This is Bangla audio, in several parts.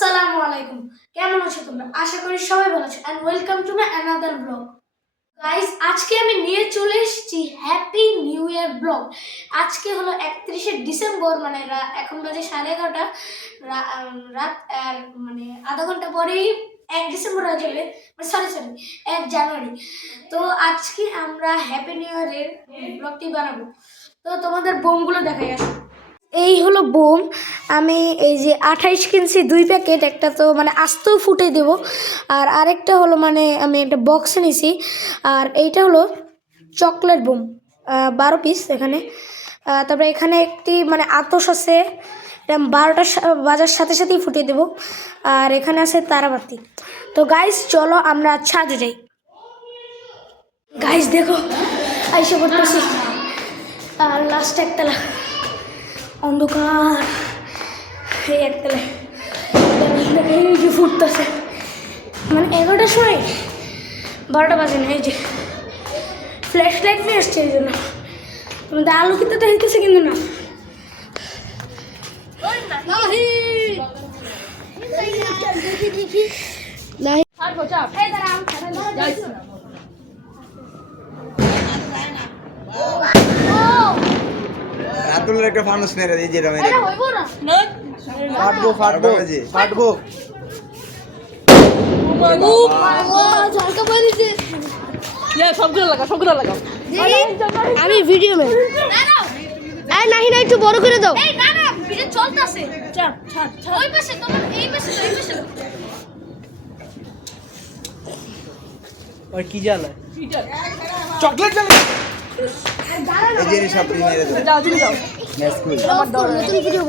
আসসালামু আলাইকুম। কেমন আছো তোমরা? আশা করি সবাই ভালো আছো and welcome to my another blog. Guys, আজকে আমি নিয়ে চলে এসেছি হ্যাপি নিউ ইয়ার ব্লগ। আজকে হলো 31শে ডিসেম্বর, মানে এখন বাজে 11:30 রাত। আর মানে আধা ঘন্টা পরেই 1 ডিসেম্বর হয়ে যাবে, সরি 1 জানুয়ারি। তো আজকে আমরা হ্যাপি নিউ ইয়ারের ব্লগটি বানাবো। তো তোমাদের বোমগুলো দেখাই আসো। এই হলো বোম। আমি এই যে 28 কিনছি 2 প্যাকেট, একটা তো মানে আস্তেও ফুটে দেব, আর আরেকটা হলো মানে আমি একটা বক্সে নিছি। আর এইটা হলো চকলেট বোম, 12 পিস এখানে। তারপরে এখানে একটি মানে আতশ আছে, এটা 12টা বাজার সাথে সাথেই ফুটিয়ে দেব। আর এখানে আছে তারাবাতি। তো গাইস চলো আমরা ছাদে যাই। গাইস দেখো আইসা করতেছি, আর লাস্ট একতলা অন্ধকার, এই একতলায় এই যে ফুটতেছে, মানে 11টার সময়, 12টা বাজে না। এই যে ফ্ল্যাশ লাইট নিয়ে আসছে, এই জন্য তোমাদের আলোকিত হইতেছে কিন্তু না। রাতুলের একটা ফানুস মেরে দিই, যেটা মেরে ফাটবো আমি ভিডিও মে আর নাহি না একটু বড় করে দাও। এই না না, ভিডিও চলতেছে। চল চল ওই পাশে, তোমার এই পাশে, এই পাশে। और की जाला চকলেট জ্বালা এই যে সাপড়ি মেরে দাও। जाओ जल्दी जाओ মেসকুল নতুন ভিডিও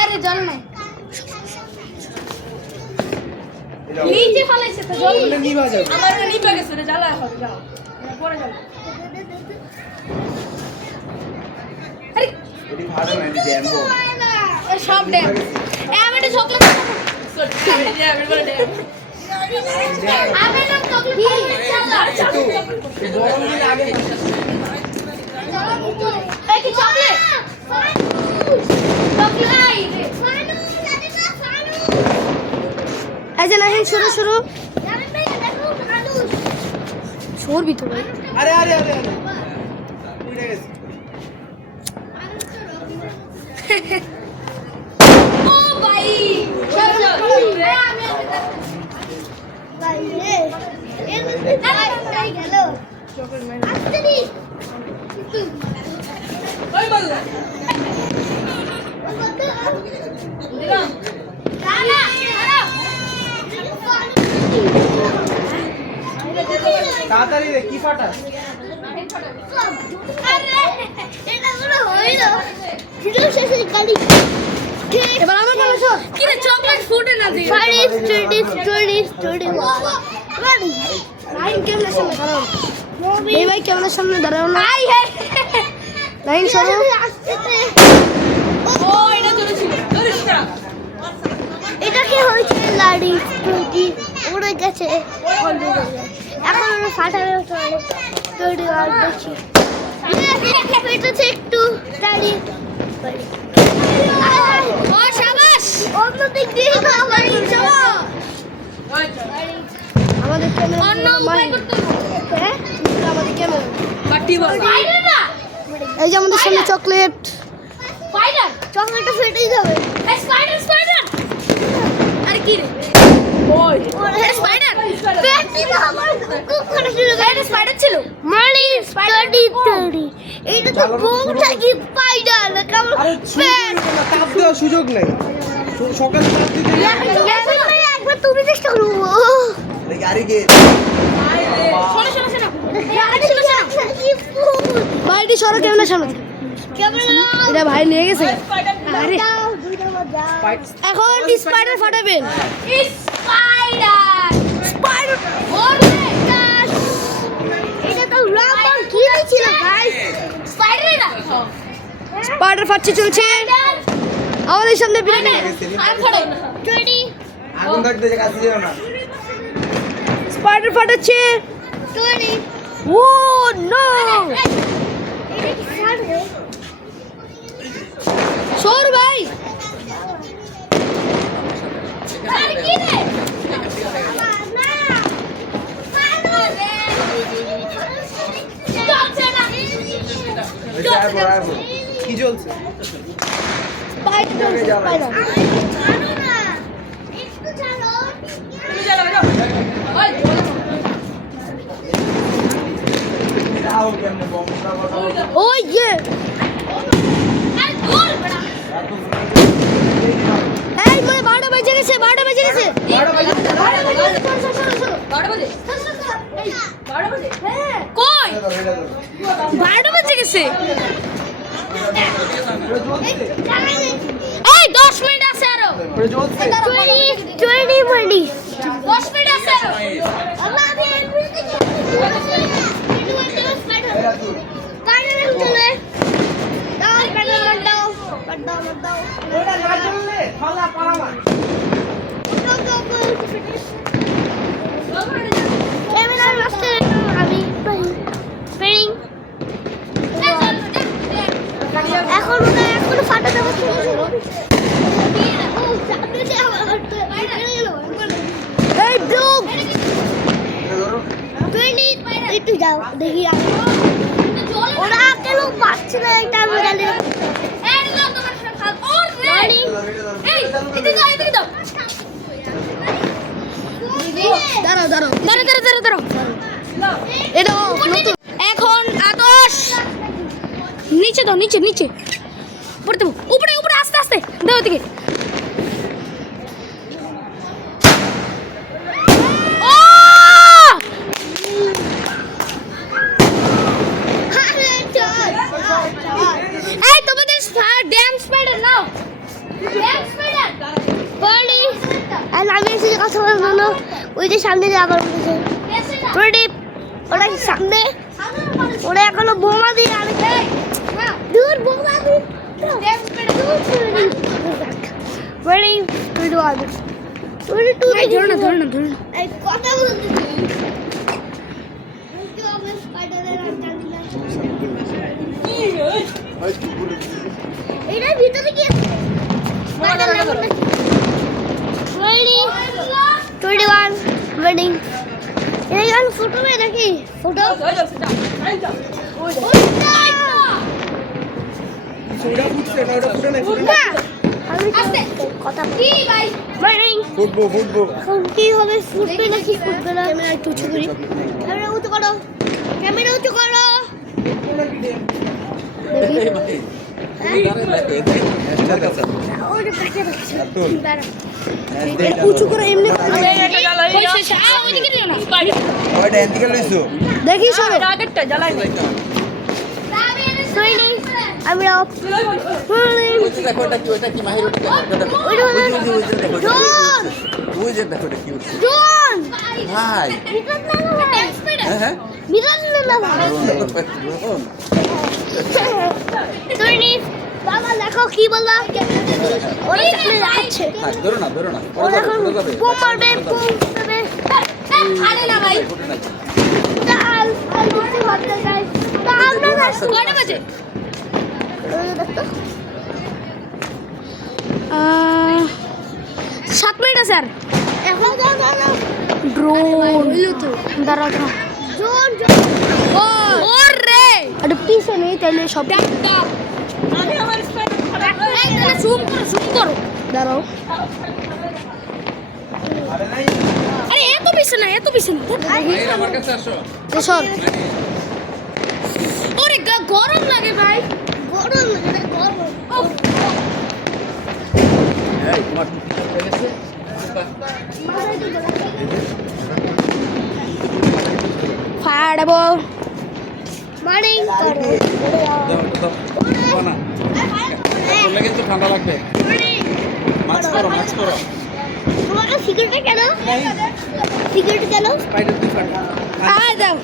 আরে জল নাই, নিচে ফেলাইছে তো জল। নি বাজাও আমার নিপে গেছে রে জ্বালা হবে যাও পরে যাও আরে এটি ভালো না, এটি ড্যাম্বো। ওর সব ডে আমি একটা চকলেট दे एवरीवन दे আমি না চকলেট একটু গরম দিন আগে এই কি চকলেট চকলেট ऐसे नहीं शुरू शुरू छोड़ भी तो भाई। আরে আরে আরে আরে উড়ে গেছে। ও ভাই চল চল আমি भाई ये गलो आस्ते ओए बल्ला दिलाम রানা তাড়াতাড়ি রে, কি ফাটা আরে এটা পুরো হইলো ভিডিও শেষে গাড়ি এবার আমার বলো শোন কি রে চকলেট ফুটে না দি ফাইভ স্টোরি লাইন ক্যামেরার সামনে দাঁড়াও এই ভাই ক্যামেরার সামনে দাঁড়াও না আই হে লাইন সরো ও এটা ধরেছিল ধরিসটা এটা কি হয়েছে লাড়ি স্টোরি উড়ে গেছে এখন আমরা ফাটাবে স্টোরি আর দেখি এটা একটু দাঁড়ি ও শাবাশ অন্য দিক দিয়ে বাড়ি চলো আমাদের ক্যামেরা অন্য উপায় করতে হবে। হ্যাঁ আমাদের ক্যামেরা বাটি বল স্পাইডার না, এই যে আমাদের সামনে চকলেট স্পাইডার চকলেটটা ফেটেই যাবে এই স্পাইডার স্পাইডার আরে কি রে ওই স্পাইডার পেটি না আমার খুব করে শুরু করে স্পাইডার ছিল মালি স্টোরি এইটা তো বউটা কি স্পাইডার না কেমন আরে পেট তাপ দেওয়ার সুযোগ নেই। সকাল তাপ দিতে একবার তুমি চেষ্টা করো আরে গাড়ি গে শোনো শোনো শোনো ভাইটি সরো ক্যামেরা সামনে এটা ভাই নিয়ে গেছে আরে এখন স্পাইডার ফাটাবেন স্পাইডার স্পাইডার ওরে এটা তো রাবার কি ছিল গাইস স্পাইডার এটা স্পাইডার ফাটছে চলছে আমাদের সামনে বিরিয়ানি আর ফড়ে রেডি আগুন থাকতে যে কাছে যেও না। স্পাইডার ফাটাচ্ছে রেডি ও নো এটা কি ছাড়বে সর ভাই কি চলছে? স্পাইডার স্পাইডার তুমি যা যাও ওই ওই যে এই মানে 12টা বেজে গেছে 12টা বেজে গেছে 12 বাজে 12 বাজে কই 12টা বেজে গেছে এই 10 মিনিট আছে আরো 20 মিনিট 10 মিনিট আছে আরো আল্লাহ আমি এখন ফাটা যাবে এই ডগ 20 একটু যাও দেখি ওরা কেন পাচ্ছে না একটা আমি জানি এখন আতশ নিচে দাও নিচে নিচে উপরে দেবো উপরে উপরে আস্তে আস্তে দাও দিকে এই তোমাদের ড্যাম স্পাইডার নাও ড্যাম স্পাইডার বলি আর আমি এসে কথা বলবো না ওই যে সামনে যে আবার বলেছে প্রদীপ ওরা সামনে ওরা এখনো বোমা দিয়ে আর দূর বোমা দিয়ে ড্যাম স্পাইডার বলি তুই তো আগে তুই ধরে না ধরে না ধরে না এই কথা বলতে কি হবে স্পাইডারের আটটা দিলা এটার ভিতরে কি রেডি 21 ওয়েডিং এই গান ফটো মে দেখি ফটো সোডা ফুটছে না, ওটা ফুটে নাই, ফুটে নাই। আস্তে কথা কি ভাই ওয়েডিং ফুটবো এখন কি হবে ফুটবে নাকি ফুটবে না ক্যামেরা একটু উঁচু করি ক্যামেরা উঁচু করো ক্যামেরা উঁচু করো উঁচু করে এমনি দেখি সবে আগেরটা জ্বালাই নাই আমি বাবা দেখো কি বলবা ওরা যাচ্ছে ওরা এখন বোম মারবে বোম দেবে আরে না ভাই ডাল আর বুঝতে ভাবতে যাই ডাল না কয়টা বাজে দেখো 7 মিনিট আছে আর এখন দাও ড্রোন হইলো তো দাঁড়াও ড্রোন ওরে আরে পিছে নেই তাইলে সব আমি আমার স্পাইডার এই জুম করো দাঁড়াও আরে এত পিছে না আমার কাছে আসো। সর ওরে গরম লাগে ভাই গরম এই তোমার টুপি তো ফেলেছে। ফাড়বো মারিং করো দাও না। করলে কিন্তু ঠান্ডা লাগবে। মাছ করো। তোমাকে সিগারেট কেন স্পাইডার দি ফাটা। দাও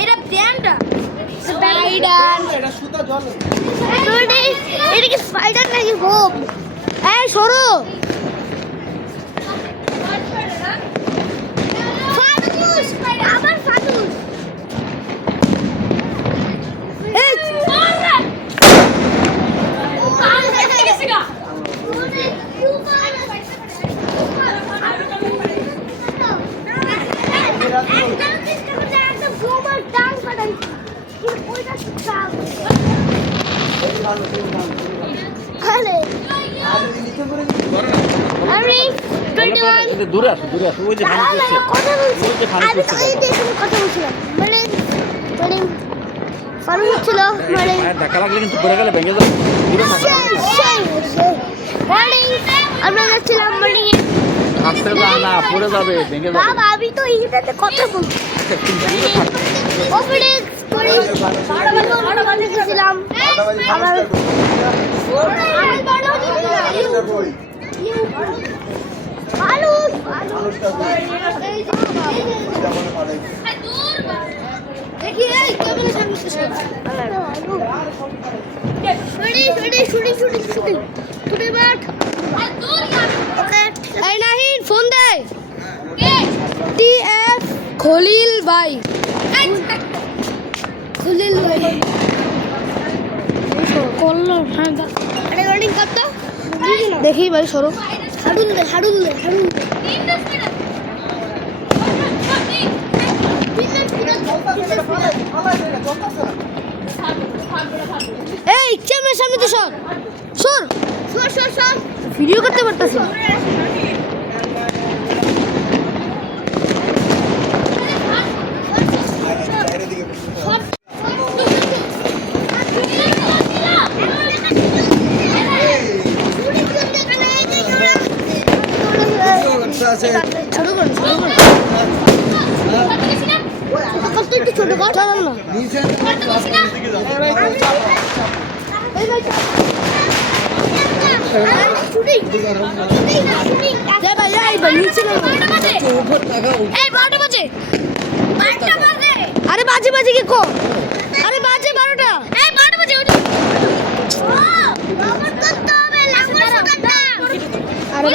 এটা ব্যান্ডটা স্পাইডার এটা সুতা জ্বলে। এটা কি স্পাইডার নাকি হোপ এই সরো ফানুস আবার ফানুস এই কাল দেখে গেছে গা যে দূরে আসো ওই যে ধান করছে কথা বলছি ওই যে ফানুস আমি করছে তো এই দেখুন কথা বলছিলাম মানে মানে ফারুক হচ্ছিল মানে পায়ের ধাক্কা লাগলে কিন্তু পড়ে গেলে ভেঙে যাবে দূরে থাকো মর্নিং আমরা যাচ্ছিলাম মর্নিং এ আসতে যা না পড়ে যাবে ভেঙে যাবে বাবা আমি তো এইটাতে কথা বলছি ওপরে করে গেছিলাম আবার ভালো দেখি এই ক্যামেরা সামনে শুটিং মাঠ ওকে এই নাহিন ফোন দে টিএফ খলিল ভাই খলিল ভাই করলো হ্যাঁ আরে রনিং কত দেখি ভাই সরো হাডুল দে এই ক্যামেরা সামনে তো সর ভিডিও করতে পারতাছি ছোট কর চল না আরে বাজে কি কো আরে বাজে 12টা এই 12টা বাজে আরে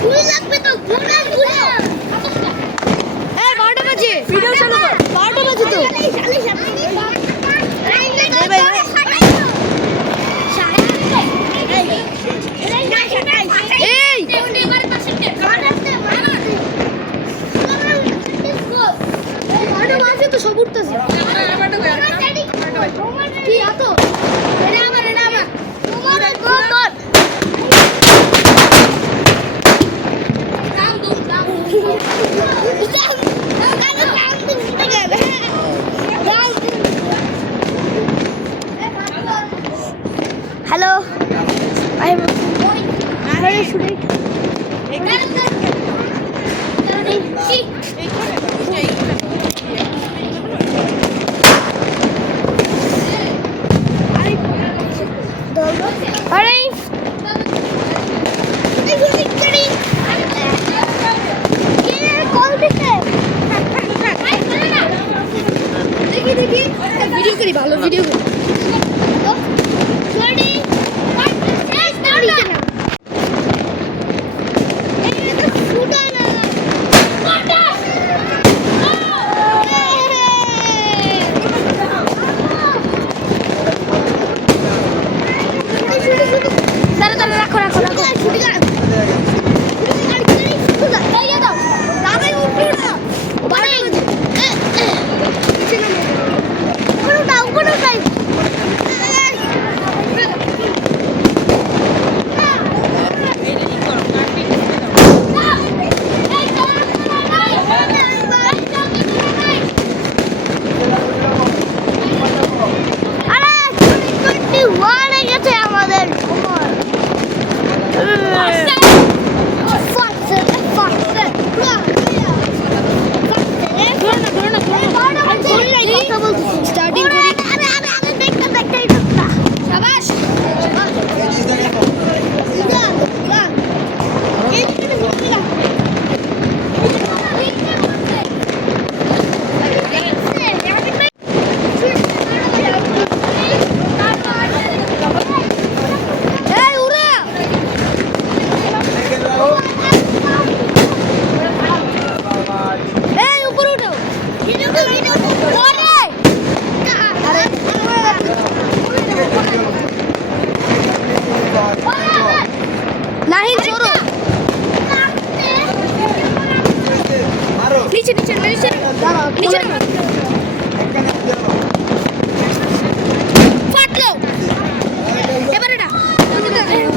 ফুল লাগবে তো এই 12টা বাজে ভিডিও চালু কর 12টা বাজে তো তো সব উঠতেছে কি আতো এটা আমার তোমার গোল hello I am very sweet video করি ভালো ভিডিও করি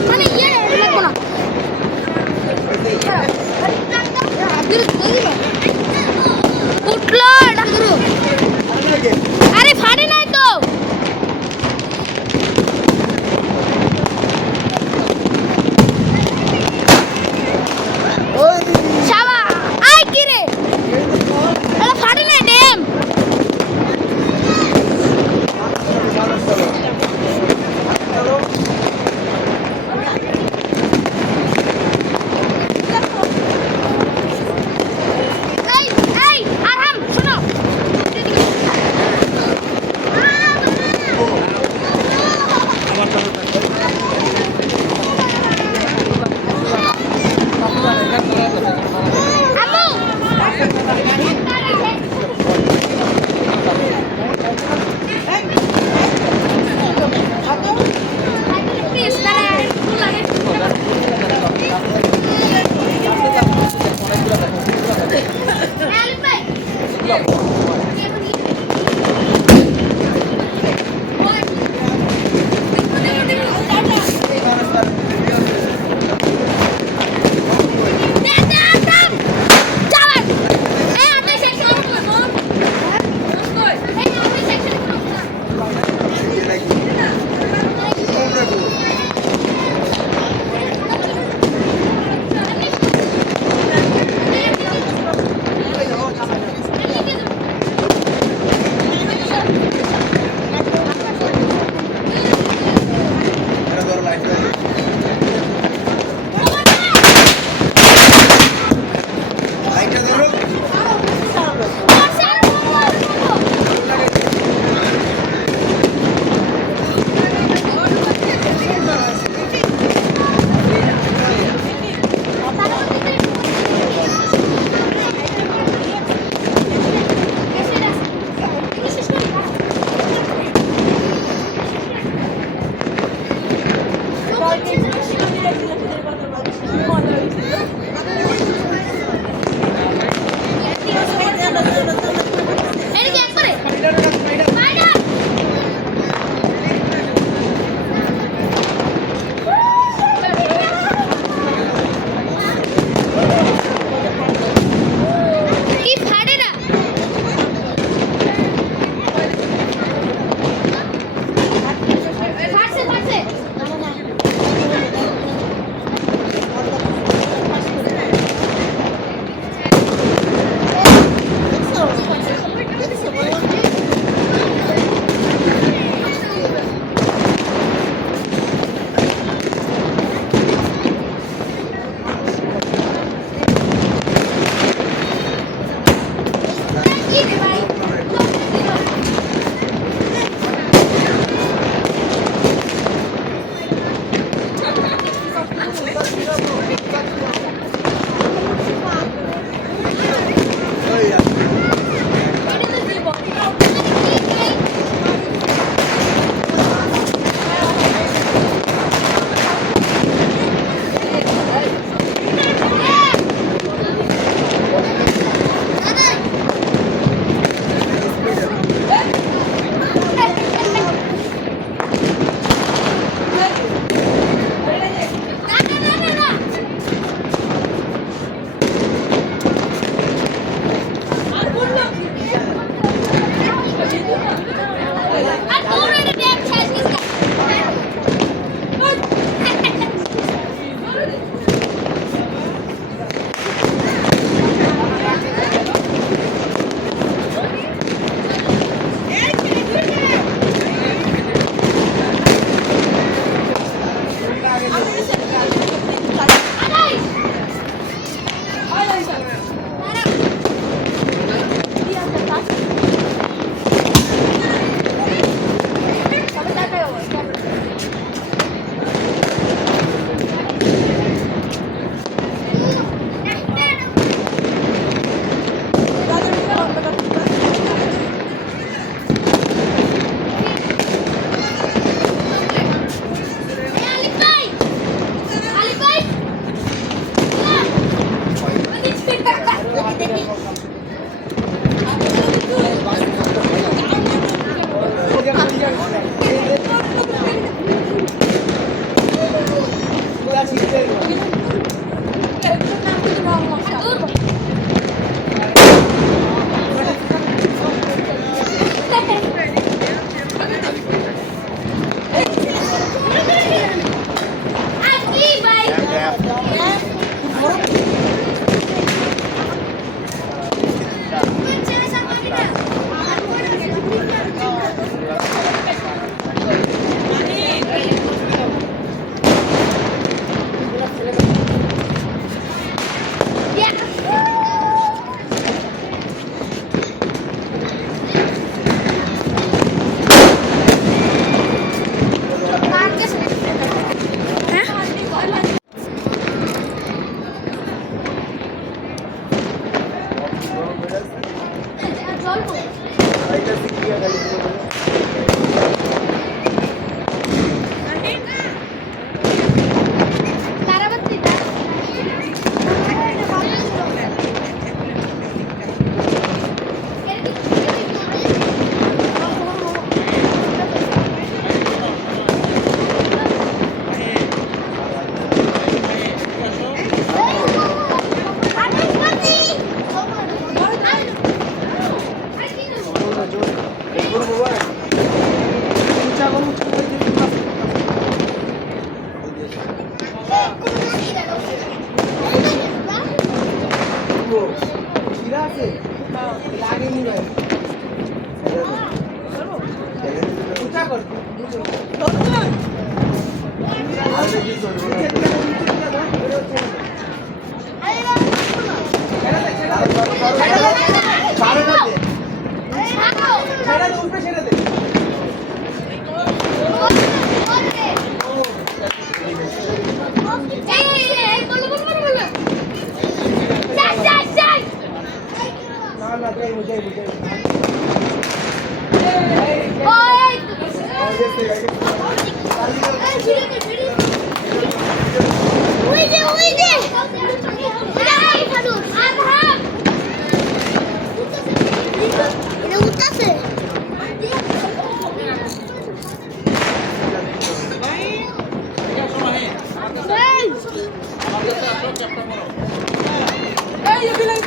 মানে ইয়ে লাগবো না এদিকে একবারে স্পাইডার কি ফাড়ে না ফাড়ছে ফাড়ছে ওই যে এই বিলাই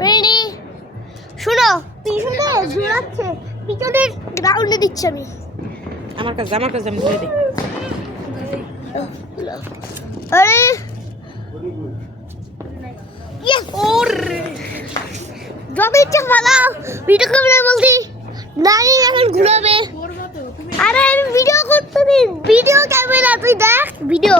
রেডি শোনো পিছনে ঘোরাচ্ছে পিছনের গ্রাউন্ডে দিচ্ছি আমি আমার কাছে আমি ধরে দিই আরে ইয়েস ওরে যত ইচ্ছা ফালাও ভিডিও ক্যামেরা বলছি নানি এখন ঘুরাবে আরে আমি ভিডিও করতে দিন ভিডিও ক্যামেরা তুই দেখ ভিডিও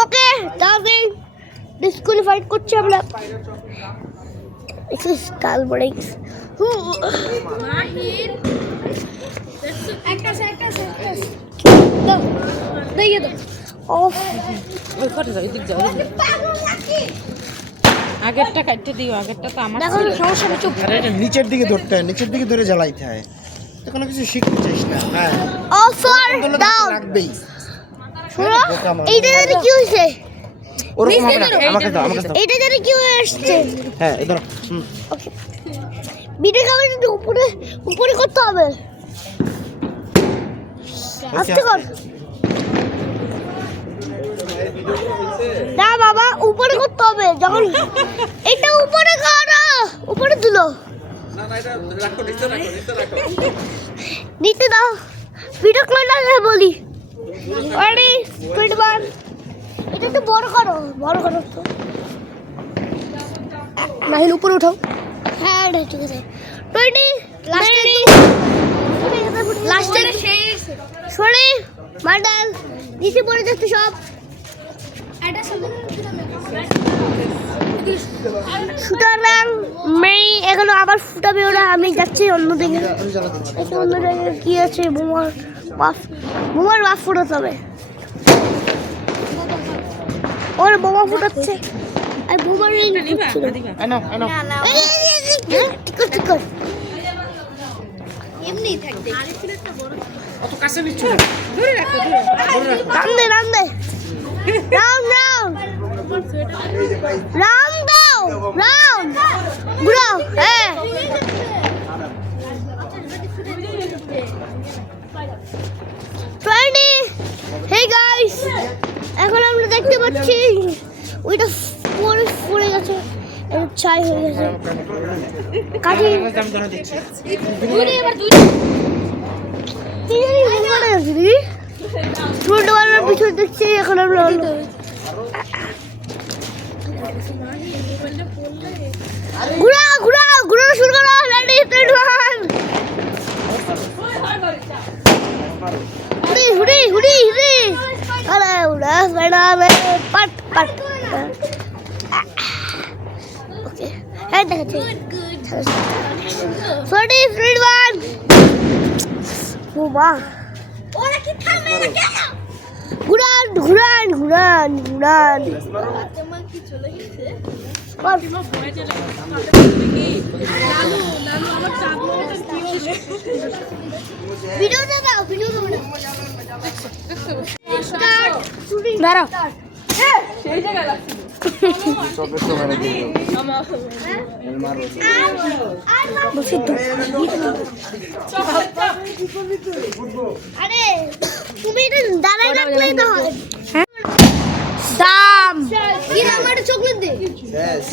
ওকে তাহলে ডিসকোয়ালিফাইড করছি আমরা একটু স্টাইল ব্রেকস ওই কটে যাও এদিক যাও আগেরটা কাটতে দিও আগেরটা তো আমার দেখো সমস্যা নেই চুপ আরে এটা নিচের দিকে ধরতে হয় নিচের দিকে ধরে জ্বালাইতে হয় তো কোনো কিছু শিখতে চাইস না হ্যাঁ অফার ডাউন রাখবেই শোনো এইটা জানি কি হইছে ওরকম হবে না আমাকে দাও এইটা জানি কি হয়ে আসছে হ্যাঁ এদের ওকে ভিডিও ক্যামেরাটা উপরে উপরে করতে হবে আস্তে কর না বাবা উপরে করতে হবে যখন এটা উপরে করো উপরে তুলো নিতে দাও ভিডিও ক্যামেরা বলি আরে 21 এটা একটু বড় করো তো নাহিল উপরে উঠাও হ্যাঁ এটা ঠিক আছে 20 লাস্টে সরে মার্ডাল নিচে পড়ে যাচ্ছে সব সুতরাং মেই এখনো আবার ফুটাবে ওরা আমি যাচ্ছি অন্যদিকে অন্য জায়গায় কি আছে বোমার বাপ ফুটাতে হবে ওর বোমা ফুটাচ্ছে আর বোমার ঠিক কর এমনি থাকবে অত কাছে নিচ্ছ রাম দে রাম দাও রাম ঘুরাও হ্যাঁ হেই গাইস এখন আমরা দেখতে পাচ্ছি ওইটা পড়ে গেছে ছাই হয়ে গেছে কাটি পিছনে দেখছি এখন আমরা ঘুরানো শুরু করো রেডি 21 হুড়ি আরে উড়া বেড়া পাট ওকে হ্যাঁ দেখাচ্ছি 21 ও মা ওরা কি থামবে না কেন ঘুরান ভিডিওটা দাও দাঁড়াও সেই জায়গায় লাগছে চকলেট তো মেরে দিও আরে তুমি এটা দাঁড়ায় রাখলেই তো হয় দাম কি আমার চকলেট দে यस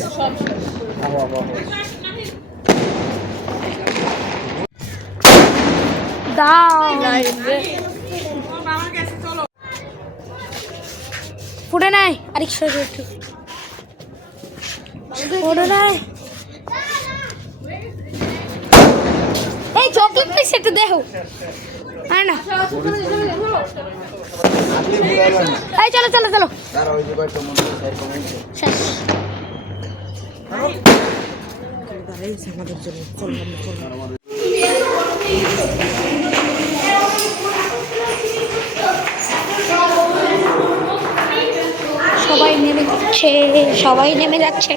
দাম ফুটে নাই আরেকশো একটু ফুটে নাই এই চকলেট পিস একটু দেখো হ্যাঁ না এই চলো তারা ওই যে কয়টা মনে হয় কমেন্ট শেষ সবাই নেমে যাচ্ছে